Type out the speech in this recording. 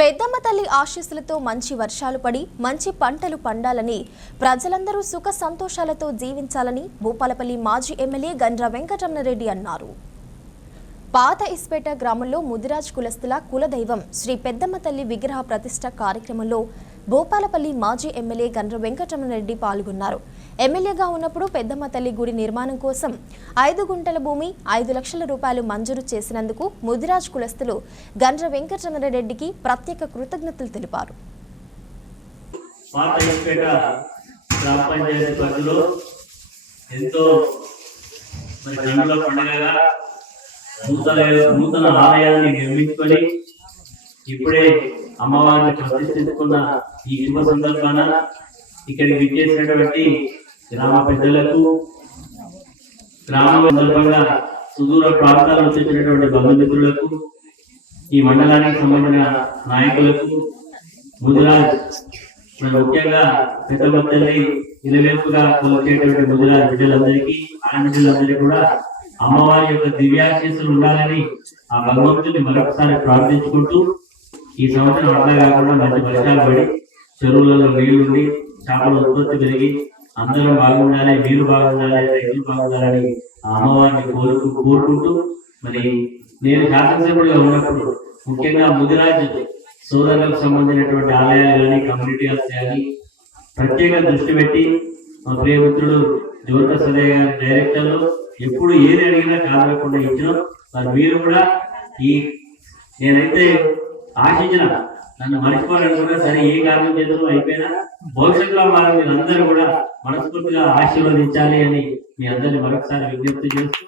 పెద్దమ్మ తల్లి ఆశీస్సులతో మంచి వర్షాలు పడి మంచి పంటలు పండాలని ప్రజలందరూ సుఖ సంతోషాలతో జీవించాలని భూపాలపల్లి మాజీ ఎమ్మెల్యే గండ్ర వెంకటరమణారెడ్డి అన్నారు. పాత ఇస్పేట గ్రామంలో ముదిరాజ్ కులస్తుల కులదైవం శ్రీ పెద్దమ్మ తల్లి విగ్రహ ప్రతిష్ఠ కార్యక్రమంలో భూపాలపల్లి మాజీ ఎమ్మెల్యే గండ్ర వెంకటరమణారెడ్డి పాల్గొన్నారు. ఎమ్మెల్యేగా ఉన్నప్పుడు పెద్దమ్మ తల్లి గుడి నిర్మాణం కోసం 5 గుంటల భూమి 5 లక్షల రూపాయలు మంజూరు చేసినందుకు ముదిరాజ్ కులస్తులు గండ్ర వెంకటరమణారెడ్డికి ప్రత్యేక కృతజ్ఞతలు తెలిపారు. నూతన ఆలయాన్ని నిర్మించుకొని ఇప్పుడే అమ్మవారిని ప్రతిష్ఠించుకున్న ఈ శుభ సందర్భాన ఇక్కడికి విచ్చేసినటువంటి గ్రామ పెద్దలకు, గ్రామ సందర్భంగా సుదూర ప్రాంతాల నుంచి వచ్చినటువంటి బంధుమిత్రులకు, ఈ మండలానికి సంబంధించిన నాయకులకు, ముదిరాజ్ ముఖ్యంగా పెద్దమ్మ తల్లి ఇలవేపుగా కొలిచేటువంటి ముదిరాజ్ బిడ్డలందరికీ, ఆడబిడ్డలందరికీ కూడా అమ్మవారి యొక్క దివ్యాశీస్సులు ఉండాలని ఆ భగవంతుని మరొకసారి ప్రార్థించుకుంటూ ఈ సంవత్సరం అట్లా కాకుండా మంచి వర్షాలు పడి చెరువులలో నీళ్లు ఉండి చేపల ఉత్పత్తి పెరిగి అందరూ బాగుండాలి, మీరు బాగుండాలి, రైతులు బాగుండాలని ఆ అమ్మవారిని కోరుకుంటూ మరి నేను శాసనసభ్యుడిగా ఉన్నప్పుడు ముఖ్యంగా ముదిరాజ్ సోదరులకు సంబంధించినటువంటి ఆలయాలు కానీ కమ్యూనిటీ హాల్స్ కానీ ప్రత్యేక దృష్టి పెట్టి మా ప్రియమిత్రుడు జ్యోత సదయ్య గారి డైరెక్టర్లు ఎప్పుడు ఏది అడిగినా కాదనకుండా ఇచ్చినాం. మరి మీరు కూడా ఈ నేనైతే ఆశించిన నన్ను మర్చిపోవాలనుకున్నా సరే ఏ కారణం చేతులు అయిపోయినా భవిష్యత్తులో మీరు అందరూ కూడా మనస్ఫూర్తిగా ఆశీర్వదించాలి అని మీ అందరినీ మరొకసారి విజ్ఞప్తి చేస్తూ